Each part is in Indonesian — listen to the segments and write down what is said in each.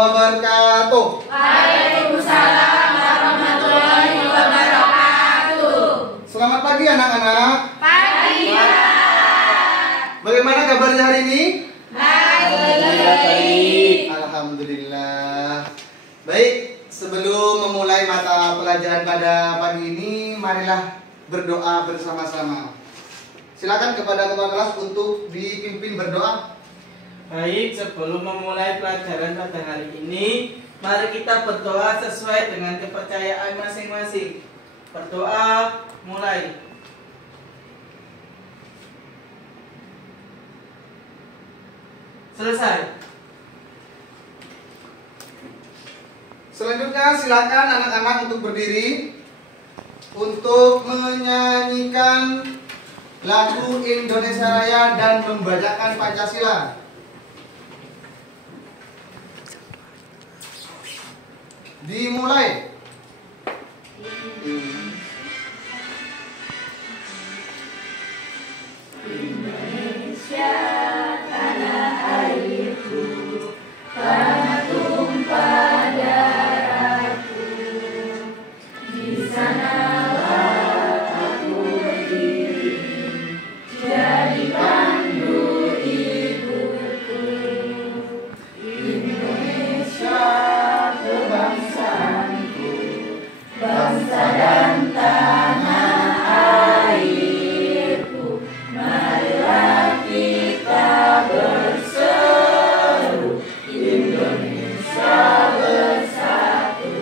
wabarakatuh. Waalaikumsalam warahmatullahi wabarakatuh. Selamat pagi anak-anak. Pagi. Bagaimana kabarnya hari ini? Baik. Alhamdulillah. Baik, sebelum memulai mata pelajaran pada pagi ini, marilah berdoa bersama-sama. Silakan kepada kepala kelas untuk dipimpin berdoa. Baik, sebelum memulai pelajaran pada hari ini, mari kita berdoa sesuai dengan kepercayaan masing-masing. Berdoa, mulai. Selesai. Selanjutnya silakan anak-anak untuk berdiri untuk menyanyikan lagu Indonesia Raya dan membacakan Pancasila. Dimulai. Indonesia tanah airku, tanah tumpah darahku. Di sanalah aku berdiri, jadi pandu ibuku. Indonesia kebangsaanku, bangsa dan tanah airku. Marilah kita berseru, Indonesia bersatu.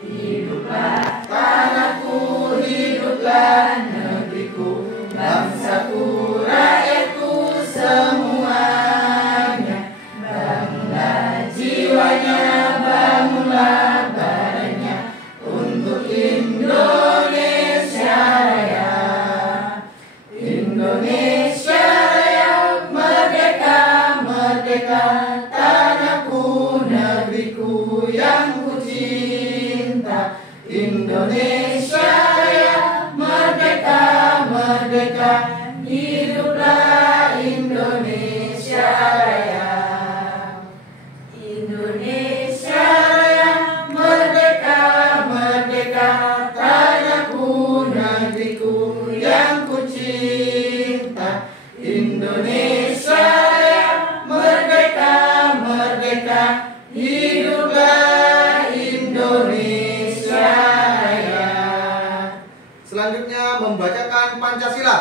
Hiduplah tanahku, hiduplah negeriku, bangsaku, rakyatku semuanya. Bangunlah jiwanya, bangunlah badannya untuk Indonesia Raya. Indonesia Raya, merdeka, merdeka, tanahku, negeriku yang ku cinta. Indonesia Raya, merdeka, merdeka, hiduplah Indonesia Raya. Indonesia Raya, merdeka, merdeka, tanahku, negeriku yang ku cinta. Indonesia Raya, merdeka, merdeka, hiduplah Indonesia Raya. Selanjutnya membacakan Pancasila.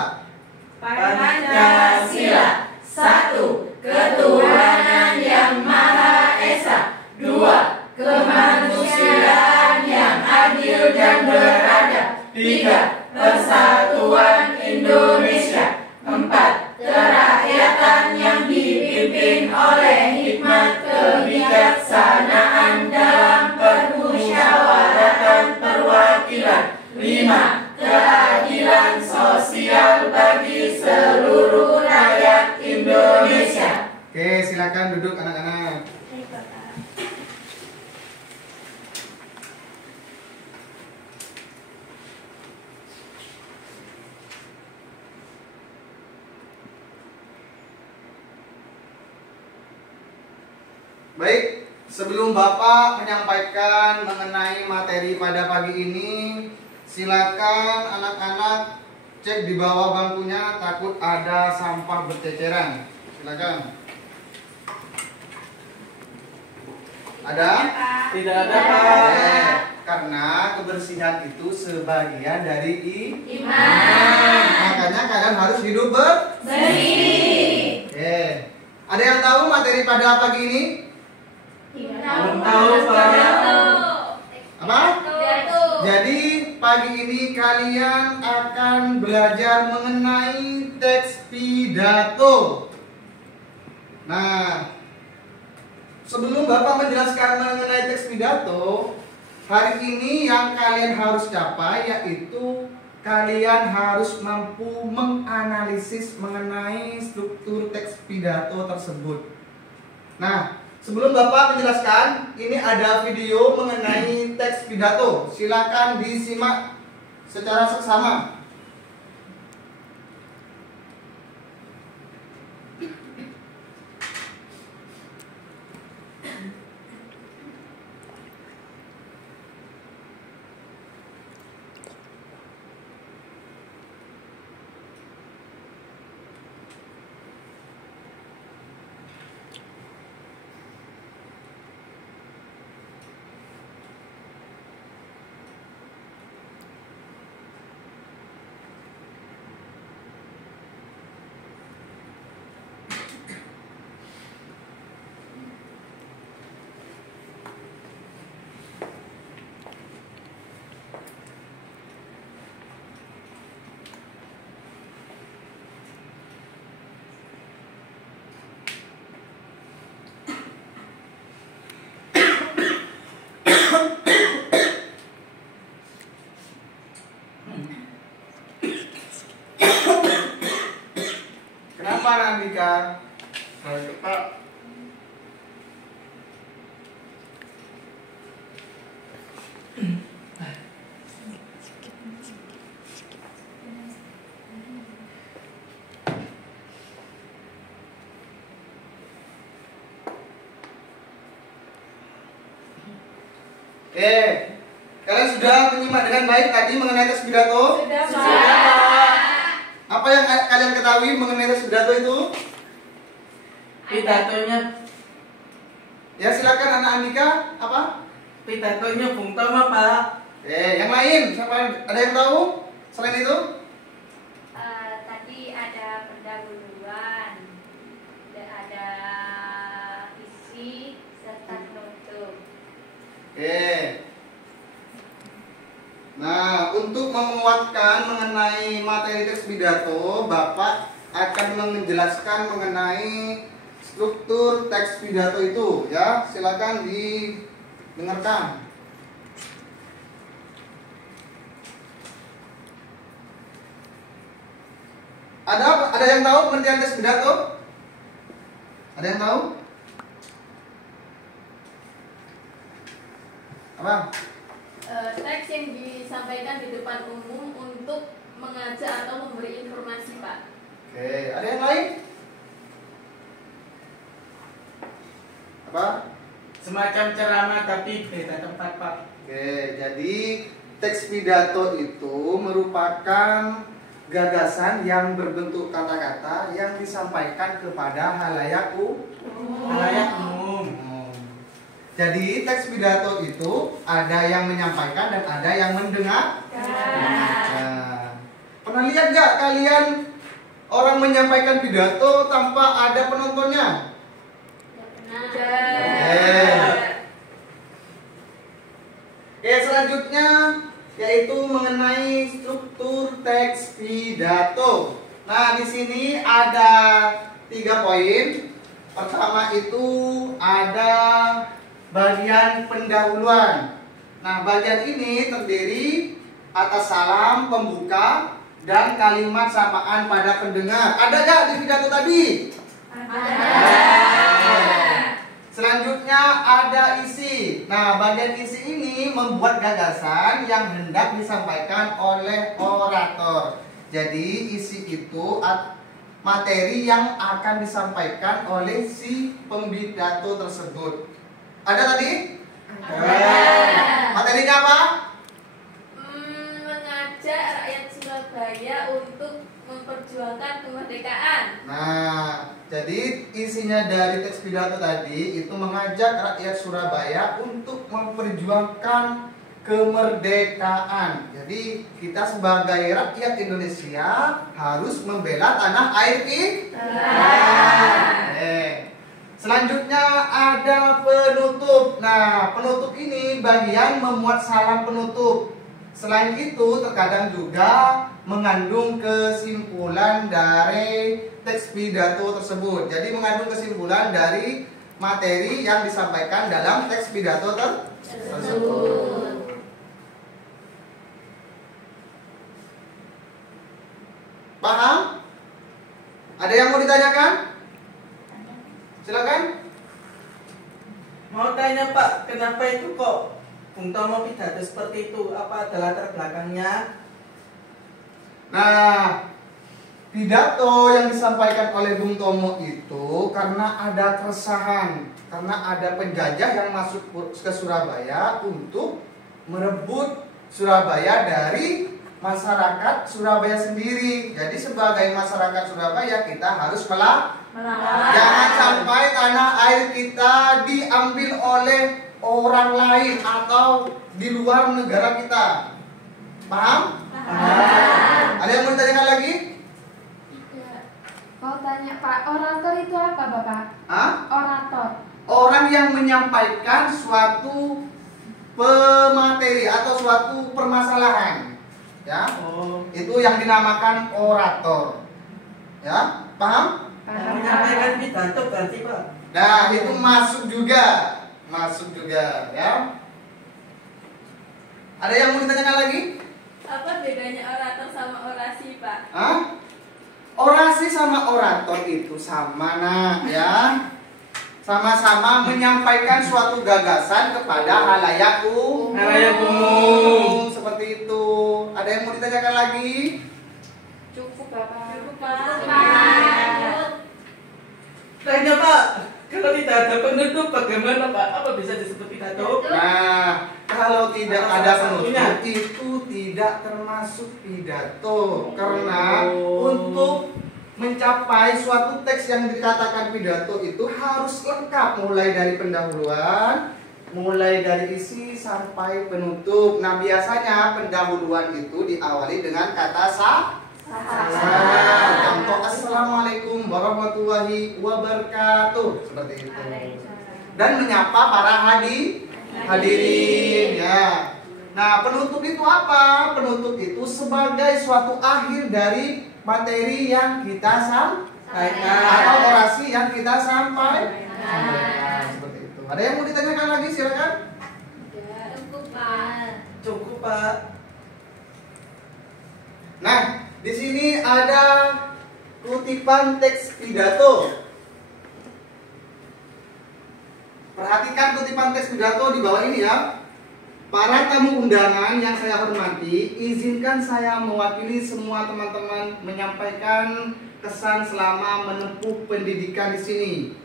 Pancasila. 1. Ketuhanan yang Maha Esa. 2. Kemanusiaan yang adil dan beradab. 3. Persatuan Indonesia. 4. Kerakyatan yang dipimpin oleh hikmat kebijaksanaan dalam permusyawaratan perwakilan. 5. Keadilan sosial bagi seluruh rakyat Indonesia. Oke, silakan duduk anak-anak. Baik, sebelum Bapak menyampaikan mengenai materi pada pagi ini, silakan anak-anak cek di bawah bangkunya, takut ada sampah berceceran. Silakan. Ada? Tidak ada, Pak. Karena kebersihan itu sebagian dari Iman. makanya kalian harus hidup bersih. Ada yang tahu materi pada pagi ini? Belum tahu, Pak. Apa? Jadi pagi ini kalian akan belajar mengenai teks pidato. Nah, sebelum Bapak menjelaskan mengenai teks pidato, hari ini yang kalian harus capai yaitu kalian harus mampu menganalisis mengenai struktur teks pidato tersebut. Nah, sebelum Bapak menjelaskan, ini ada video mengenai teks pidato. Silakan disimak secara seksama. Baik, Pak. Oke, kalian sudah menyimak dengan baik tadi mengenai teks pidato? Sudah. Apa yang kalian ketahui mengenai teks pidato itu? Pidatonya, Ya silakan anak Andika, apa? pidatonya Bung Tomo, Pak. Yang lain, siapa? Ada yang tahu? Selain itu? Tadi ada pendahuluan, ada isi serta penutup. Oke. Nah, untuk menguatkan mengenai materi teks pidato, Bapak akan menjelaskan mengenai struktur teks pidato itu, ya. Silakan didengarkan. Ada yang tahu pengertian teks pidato? Ada yang tahu? Apa? Teks yang disampaikan di depan umum untuk mengajak atau memberi informasi, Pak. Oke, ada yang lain? Apa? Semacam ceramah tapi beda tempat, Pak. Oke, jadi teks pidato itu merupakan gagasan yang berbentuk kata-kata yang disampaikan kepada halayak Umum. umum. Jadi teks pidato itu ada yang menyampaikan dan ada yang mendengar. Nah, pernah lihat nggak kalian orang menyampaikan pidato tanpa ada penontonnya? Oke, selanjutnya yaitu mengenai struktur teks pidato. Nah, di sini ada 3 poin. Pertama itu ada bagian pendahuluan. Nah, bagian ini terdiri atas salam pembuka dan kalimat sapaan pada pendengar. Ada nggak di pidato tadi? Selanjutnya ada isi. Nah, bagian isi ini membuat gagasan yang hendak disampaikan oleh orator. Jadi, isi itu materi yang akan disampaikan oleh si pembidato tersebut. Ada tadi? Materinya apa? Mengajak rakyat Surabaya untuk memperjuangkan kemerdekaan. Nah, jadi isinya dari teks pidato tadi itu mengajak rakyat Surabaya untuk memperjuangkan kemerdekaan. Jadi kita sebagai rakyat Indonesia harus membela tanah air kita. Selanjutnya ada penutup. Nah, penutup ini bagian memuat salam penutup. Selain itu terkadang juga mengandung kesimpulan dari teks pidato tersebut. Jadi mengandung kesimpulan dari materi yang disampaikan dalam teks pidato tersebut. Paham? Ada yang mau ditanyakan? Silakan. Mau tanya, Pak, kenapa itu kok Bung Tomo pidato seperti itu? Apa ada latar belakangnya? Nah, pidato yang disampaikan oleh Bung Tomo itu karena ada keresahan, karena ada penjajah yang masuk ke Surabaya untuk merebut Surabaya dari masyarakat Surabaya sendiri. Jadi sebagai masyarakat Surabaya kita harus melawan. Jangan sampai tanah air kita diambil oleh orang lain atau di luar negara kita. Paham? Ada yang mau ditanyakan lagi? Ya. Mau tanya Pak, orator itu apa Bapak? Hah? Orator. Orang yang menyampaikan suatu pemateri atau suatu permasalahan, ya, itu yang dinamakan orator, ya, paham? Menyampaikan pidato berarti, Pak. Nah, itu masuk juga, ya. Ada yang mau ditanyakan lagi? Apa bedanya orator sama orasi, Pak? Hah? Orasi sama orator itu sama nak ya. Sama-sama menyampaikan suatu gagasan kepada halayak umum. Seperti itu. Ada yang mau ditanyakan lagi? Cukup Bapak. Cukup, Pak. Tanya Pak, kalau tidak ada penutup bagaimana Pak? Apa bisa disebut pidato? Nah, kalau tidak ada Satunya. penutup itu tidak termasuk pidato. Karena untuk mencapai suatu teks yang dikatakan pidato itu harus lengkap, mulai dari pendahuluan, mulai dari isi sampai penutup. Nah, biasanya pendahuluan itu diawali dengan kata contoh assalamualaikum warahmatullahi wabarakatuh, seperti itu. Dan menyapa para hadirin ya. Nah, penutup itu apa? Penutup itu sebagai suatu akhir dari materi yang kita sampaikan atau orasi yang kita sampaikan. Seperti itu. Ada yang mau ditanyakan lagi? Silakan. Cukup Pak. Cukup Pak. Nah, di sini ada kutipan teks pidato. Perhatikan kutipan teks pidato di bawah ini ya. Para tamu undangan yang saya hormati, izinkan saya mewakili semua teman-teman menyampaikan kesan selama menempuh pendidikan di sini.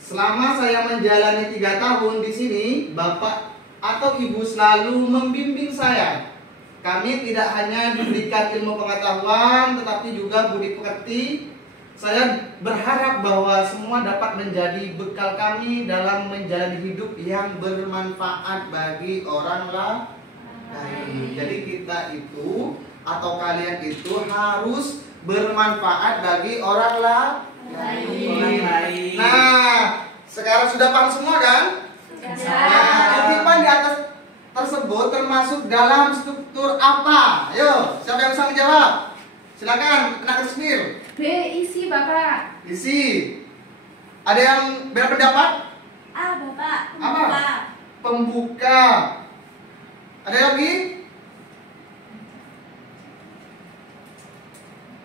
Selama saya menjalani 3 tahun di sini, Bapak atau Ibu selalu membimbing saya. Kami tidak hanya diberikan ilmu pengetahuan, tetapi juga budi pekerti. Saya berharap bahwa semua dapat menjadi bekal kami dalam menjalani hidup yang bermanfaat bagi orang lain. Jadi kita itu atau kalian itu harus bermanfaat bagi orang lain. Nah, sekarang sudah paham semua kan? Nah, kutipan di atas tersebut termasuk dalam struktur apa? Ayo, siapa yang bisa menjawab? Silakan, anak Ismil. B. Isi Bapak. Isi. Ada yang beda pendapat? Bapak. Apa? Pembuka. Ada lagi?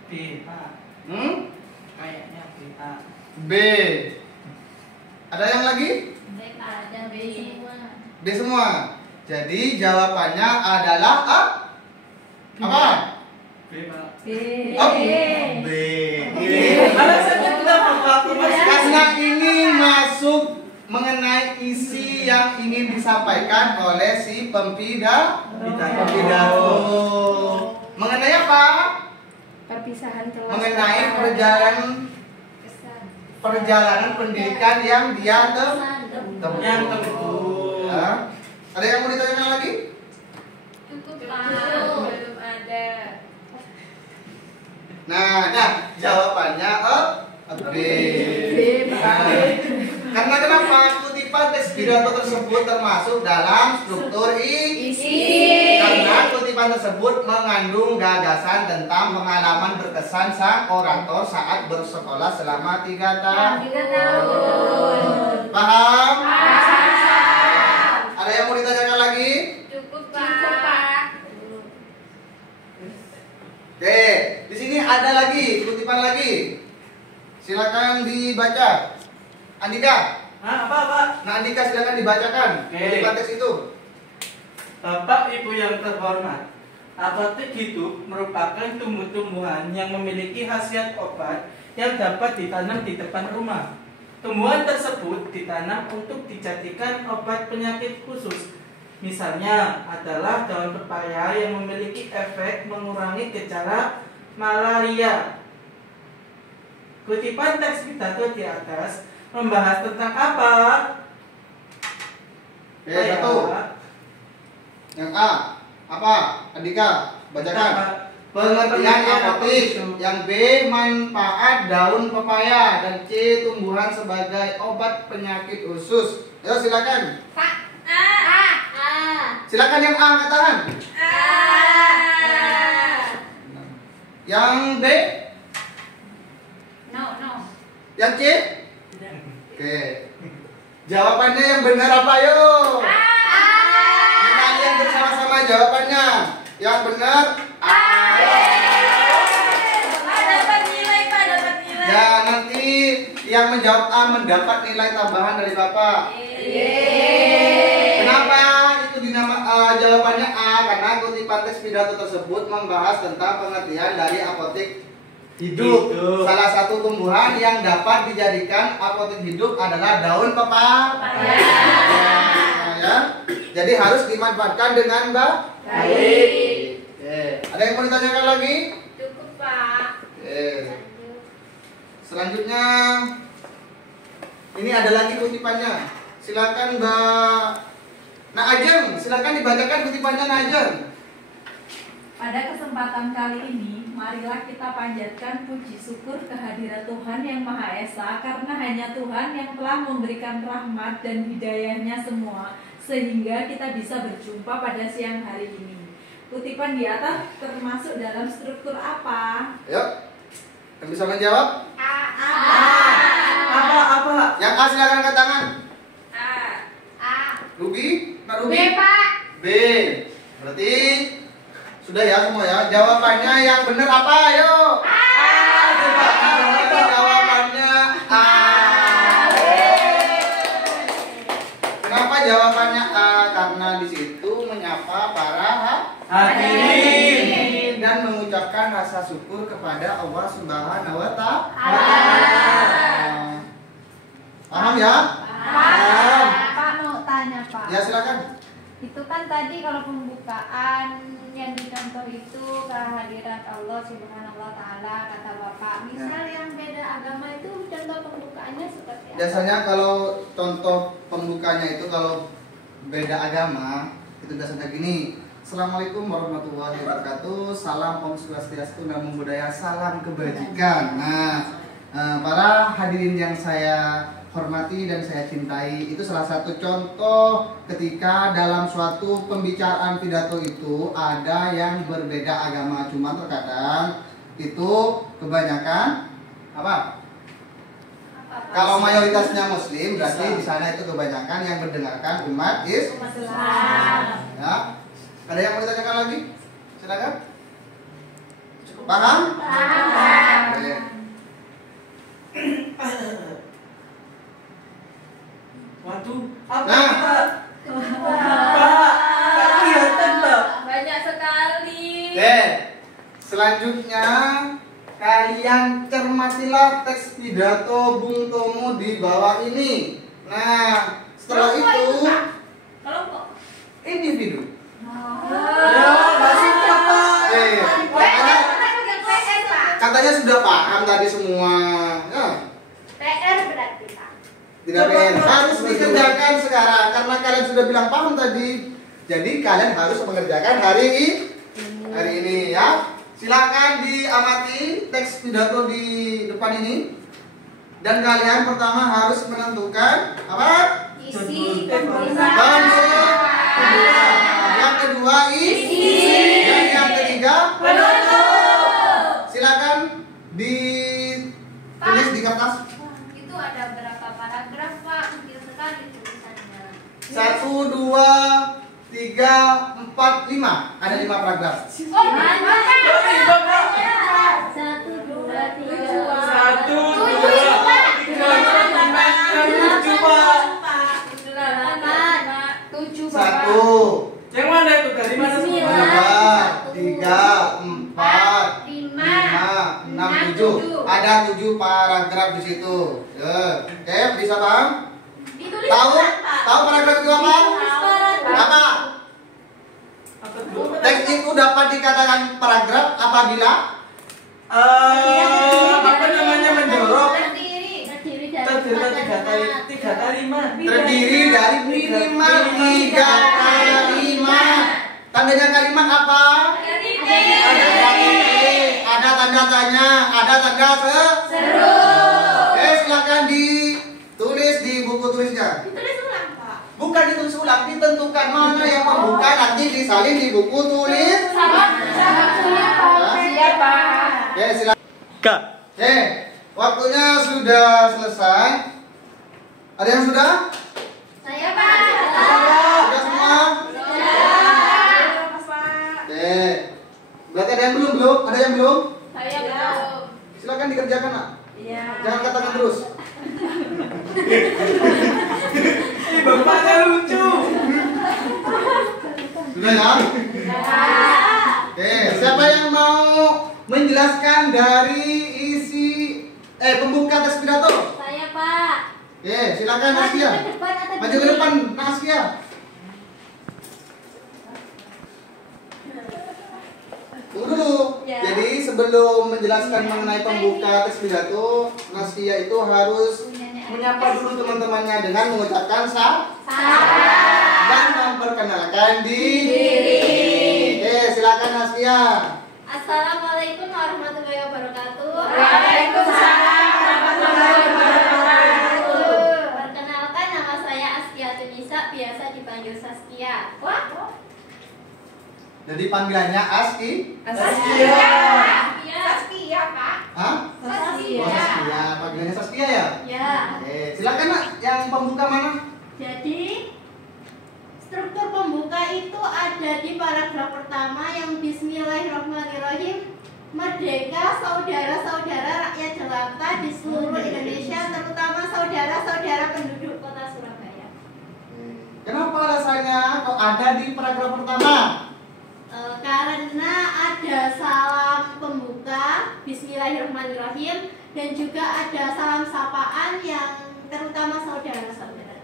B Pak. Kayaknya B Pak. B. Ada yang lagi? Ada B. B semua. Jadi jawabannya adalah apa? B Pak. Oh, B. Alasannya kenapa Pak? Karena ini masuk mengenai isi yang ingin disampaikan oleh si pempidato. Mengenai apa? Perpisahan kelas. Mengenai perjalanan pendidikan yang dia tempuh. Yang tempuh. Ya. Ada yang mau ditanyakan lagi? Cukup Pak. Belum ada. Nah, jawabannya B. Nah, karena kenapa? Kutipan teks pidato tersebut termasuk dalam struktur isi. Karena kutipan tersebut mengandung gagasan tentang pengalaman berkesan sang orator saat bersekolah selama 3 tahun. Paham? Ada yang mau ditanyakan lagi? Cukup Pak. Oke, di sini ada lagi kutipan lagi. Silakan dibaca. Andika. Apa Pak? Nah, Andika silakan dibacakan kutipan teks itu. Bapak Ibu yang terhormat, apotek hidup merupakan tumbuh-tumbuhan yang memiliki khasiat obat yang dapat ditanam di depan rumah. Tumbuhan tersebut ditanam untuk dijadikan obat penyakit khusus. Misalnya adalah daun pepaya yang memiliki efek mengurangi gejala malaria. Kutipan teks pidato di atas membahas tentang apa? Oke, satu. Yang A, apa? Andika, bacakan. Pengertian apotik. Yang B, manfaat daun pepaya. Dan C, tumbuhan sebagai obat penyakit khusus. Ayo silakan. Silakan yang A angkat tangan. Yang B, No. yang C. Oke. Jawabannya yang benar apa yuk? Kalian bersama-sama jawabannya. Yang benar A. Dapat nilai Pak, dapat nilai. menjawab A mendapat nilai tambahan dari Bapak. Kenapa itu jawabannya A? Karena kutipan teks pidato tersebut membahas tentang pengertian dari apotek hidup. Salah satu tumbuhan yang dapat dijadikan apotek hidup adalah daun pepaya. Ya. Jadi harus dimanfaatkan dengan baik. Ada yang mau ditanyakan lagi? Cukup, Pak. Selanjutnya ini ada lagi kutipannya. Silakan Mbak Ajeng, silakan dibacakan kutipannya Ajeng. Pada kesempatan kali ini, marilah kita panjatkan puji syukur kehadirat Tuhan yang Maha Esa, karena hanya Tuhan yang telah memberikan rahmat dan hidayahnya semua, sehingga kita bisa berjumpa pada siang hari ini. Kutipan di atas termasuk dalam struktur apa? Yuk, yang bisa menjawab? Apa? Yang A silakan angkat tangan. A. Ruby, Mbak Ruby. B, Pak. B. Berarti sudah ya semua ya. Jawabannya yang benar apa? Ayo. Jawabannya A. Kenapa jawabannya A? Karena di situ menyapa para hadirin dan mengucapkan rasa syukur kepada Allah Subhanahu wa Ta'ala. Paham ya? Paham. Pak mau tanya Pak. Ya silakan. Itu kan tadi kalau pembukaan yang dicontoh itu kehadiran Allah Subhanahu wa Ta'ala kata Bapak. Misal yang beda agama itu contoh pembukaannya seperti apa? Biasanya kalau contoh pembukanya itu kalau beda agama itu biasanya gini. Assalamualaikum warahmatullahi wabarakatuh. Salam Om Swastiastu, Namo Buddhaya, salam kebajikan. Nah, para hadirin yang saya hormati dan saya cintai, itu salah satu contoh ketika dalam suatu pembicaraan pidato itu ada yang berbeda agama. Cuma terkadang itu kebanyakan apa? Kalau mayoritasnya Muslim, berarti di sana itu kebanyakan yang mendengarkan umat Islam. Ya. Ada yang mau ditanyakan lagi? Silakan. Paham? Paham. Oke. Waduh, apa Nah. Pak? Pak, kelihatan Pak. Banyak sekali. Oke. Selanjutnya kalian cermatilah teks pidato Bung Tomo di bawah ini. Nah, setelah itu Kelompok. individu. Ya, masih Pak. Katanya sudah paham tadi semua. Ya. PR berarti, Pak. Tidak PR. Harus dikerjakan sekarang karena kalian sudah bilang paham tadi. Jadi kalian harus mengerjakan hari ini ya. Silakan diamati teks pidato di depan ini. Dan kalian pertama harus menentukan apa? Isi Konsep. Yang kedua isi. Dan yang ketiga silakan ditulis di kertas. Itu ada berapa paragraf, Pak? Kecil sekali tulisannya. 1, 2, 3, 4, 5. Ada 5 paragraf. Oh, mana? 1, 2, 3, 1, 2, 3, 4, 5, 6, 7 Pak. 7 Bapak. 1, Yang mana itu? Dari mana semua? 2, 3, 4, 5, 6, 7. Ada 7 paragraf di situ. Ya. Oke, bisa paham? Tahu paragraf itu apa? Apa? Teks itu dapat dikatakan paragraf apabila Apa namanya menjorok? Terdiri Tiga kalimat. terdiri dari minimal 3 kalimat. Tandanya kalimat apa? Ada titik, ada tanda tanya, ada tanda seru. Silakan ditulis di buku tulisnya. Ditulis ulang, Pak. Bukan ditulis ulang, ditentukan mana yang membuka, nanti disalin di buku tulis. Siapa? Ya, silakan. Kak. Oke, waktunya sudah selesai. Ada yang sudah? Saya, Pak. Sudah semua? Oke. Berarti ada yang belum? Saya belum. Silakan dikerjakan, Nak. Iya. Jangan katakan terus. Bapaknya lucu. Sudah ya? Oke, siapa yang mau menjelaskan dari isi pembuka teks pidato? Saya, Pak. Oke, silakan Askia. Maju ke depan, Askia. Tunggu dulu. Ya. Jadi sebelum menjelaskan mengenai pembuka teks pidato, Askia itu harus menyapa dulu teman-temannya dengan mengucapkan dan memperkenalkan diri. Oke, silakan Askia. Assalamualaikum warahmatullahi wabarakatuh. Waalaikumsalam warahmatullahi wabarakatuh. Perkenalkan, nama saya Askia Tunisa, biasa dipanggil Saskia. Wah, Jadi panggilannya Aski. Saskia. Saskia, Pak. Hah? Saskia. Oh, Saskia. Panggilannya Saskia ya? Ya. Oke, silakan Nak. Yang pembuka mana? Jadi struktur pembuka itu ada di paragraf pertama yang Bismillahirrahmanirrahim. Merdeka saudara-saudara rakyat jelata di seluruh Indonesia, terutama saudara-saudara penduduk kota Surabaya. Kenapa alasannya kok ada di paragraf pertama? Karena ada salam pembuka Bismillahirrahmanirrahim dan juga ada salam sapaan yang terutama saudara-saudara.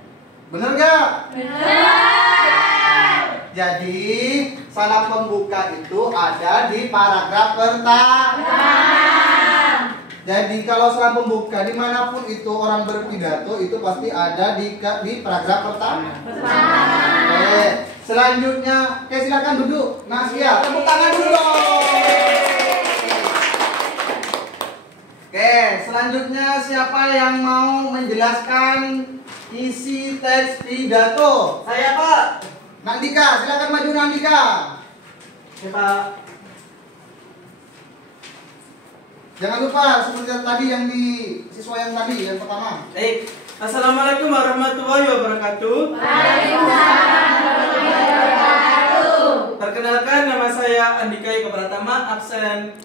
Bener gak? Benar. Jadi salam pembuka itu ada di paragraf pertama. Jadi kalau salam pembuka dimanapun itu orang berpidato itu pasti ada di paragraf pertama. Oke, selanjutnya, silakan duduk. Nasya, tepuk tangan dulu dong. Oke, selanjutnya siapa yang mau menjelaskan isi teks pidato? Saya, Pak. Nandika, silakan maju Nandika. Ya, Pak. Jangan lupa seperti yang tadi yang di siswa yang tadi yang pertama. Baik. Assalamualaikum warahmatullahi wabarakatuh. Perkenalkan, nama saya Andika Eko Pratama, absen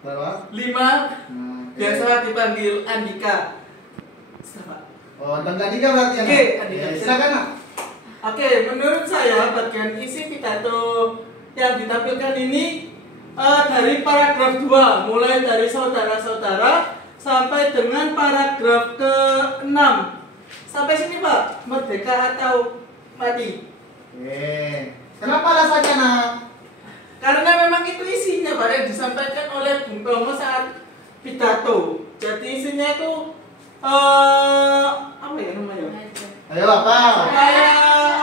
Berapa? 5, biasa dipanggil Andika. Siapa? Oh, dan Nandika berarti ya. Oke, Nak? Andika. Silakan Nak. Oke, menurut saya bagian isi pidato yang ditampilkan ini dari paragraf 2, mulai dari saudara-saudara sampai dengan paragraf ke-6. Sampai sini, Pak. Merdeka atau mati. Oke. Kenapa alasannya Nak? Karena memang itu isinya, Pak, yang disampaikan oleh Bung Tomo saat pidato. Jadi isinya itu apa ya namanya? Ayo apa? Kayak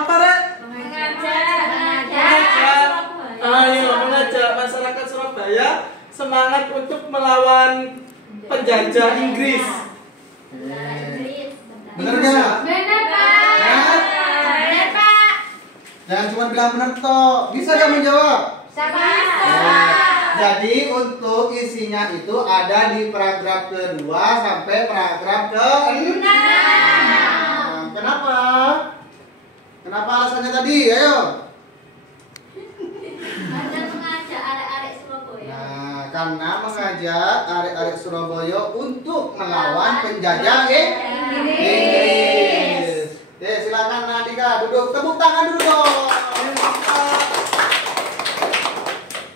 apa, Rek? Mengajak. Mengajak masyarakat Surabaya semangat untuk melawan penjajah Inggris. Bener gak? Benar, Pak. Benar, Pak. Jangan cuma bilang bener toh. Bisa gak menjawab? Bisa. Jadi untuk isinya itu ada di paragraf kedua sampai paragraf ke-6. Kenapa? Kenapa alasannya tadi? Ayo. Ada mengajak arek-arek Surabaya. Nah, karena mengajak arek-arek Surabaya untuk melawan penjajah Inggris. Oke, silakan Nandika duduk. Tepuk tangan dulu dong.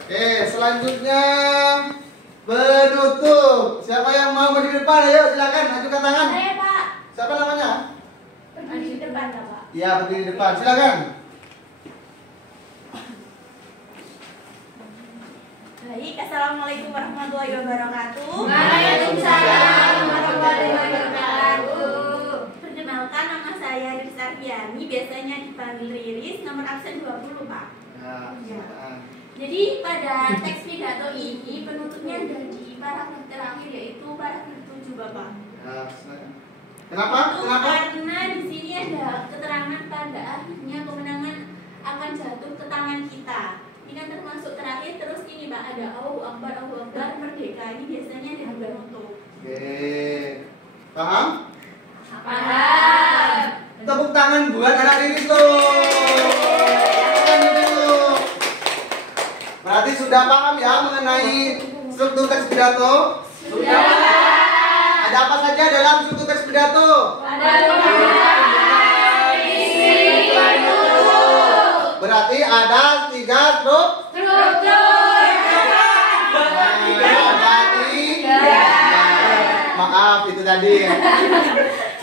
Oke, selanjutnya penutup. Siapa yang mau di depan? Ayo silakan ajukan tangan. Saya, Pak. Siapa namanya? Di depan, Pak. Iya, berdiri di depan. Silakan. Baik, assalamualaikum warahmatullahi wabarakatuh. Waalaikumsalam warahmatullahi wabarakatuh. Perkenalkan, nama saya Riris Ardiani, biasanya dipanggil Riris, nomor absen 20, Pak. Nah, silakan. Jadi pada teks pidato ini penutupnya ada di paragraf terakhir, yaitu paragraf 7, Bapak. Nah, silakan. Kenapa? Itu Kenapa? karena di sini ada keterangan pada akhirnya kemenangan akan jatuh ke tangan kita. Ini kan termasuk terakhir, terus ini Pak, ada Allahu Akbar, merdeka. Ini biasanya ada di penutup. Oke. Paham? Paham. Tepuk tangan buat anak Riris loh. Tekan dulu. Berarti sudah paham ya mengenai struktur teks pidato? Sudah. Ada apa saja dalam struktur teks pidato? Ada Berarti ada 3 struktur. Maaf itu tadi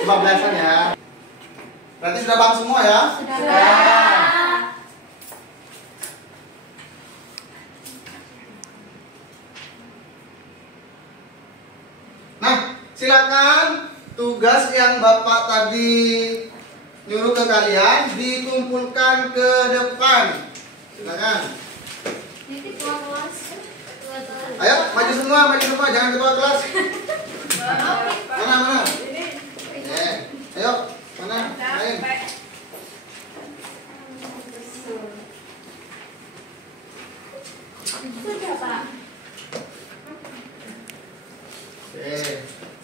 15-an ya. Berarti sudah paham semua ya? Sudah. Nah, silakan tugas yang Bapak tadi nyuruh ke kalian dikumpulkan ke depan. Silakan. Ayo, maju semua, jangan ketua kelas. Mana? Ayo, mana? Main. Sudah, Pak.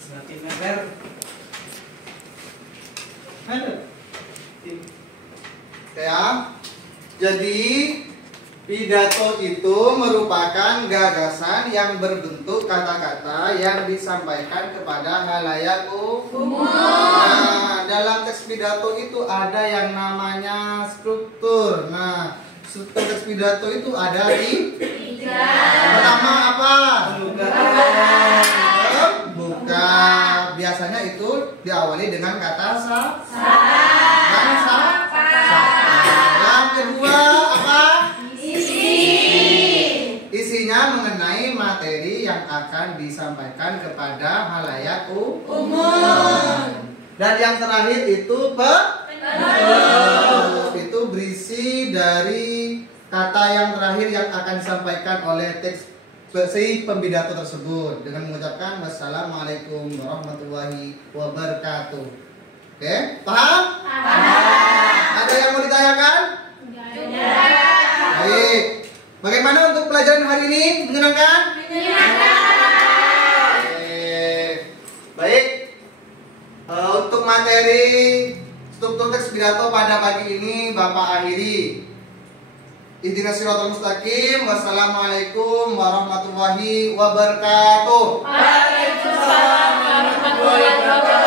Semakin lebar. Halo. Ya. Jadi pidato itu merupakan gagasan yang berbentuk kata-kata yang disampaikan kepada halayak umum. Nah, dalam teks pidato itu ada yang namanya struktur. Nah, struktur teks pidato itu ada di 3. Pertama apa? Buka. Biasanya itu diawali dengan kata Yang kedua apa? Isinya mengenai materi yang akan disampaikan kepada halayak umum. Dan yang terakhir itu penutup. Itu berisi dari kata yang terakhir yang akan disampaikan oleh teks si pembidato tersebut dengan mengucapkan wassalamualaikum warahmatullahi wabarakatuh. Oke, paham? Ada yang mau ditanyakan? Baik. Bagaimana untuk pelajaran hari ini? Menyenangkan? Baik. Untuk materi struktur teks pidato pada pagi ini Bapak akhiri. Ihdinas siratal mustaqim. Wassalamualaikum warahmatullahi wabarakatuh. Waalaikumsalam warahmatullahi wabarakatuh.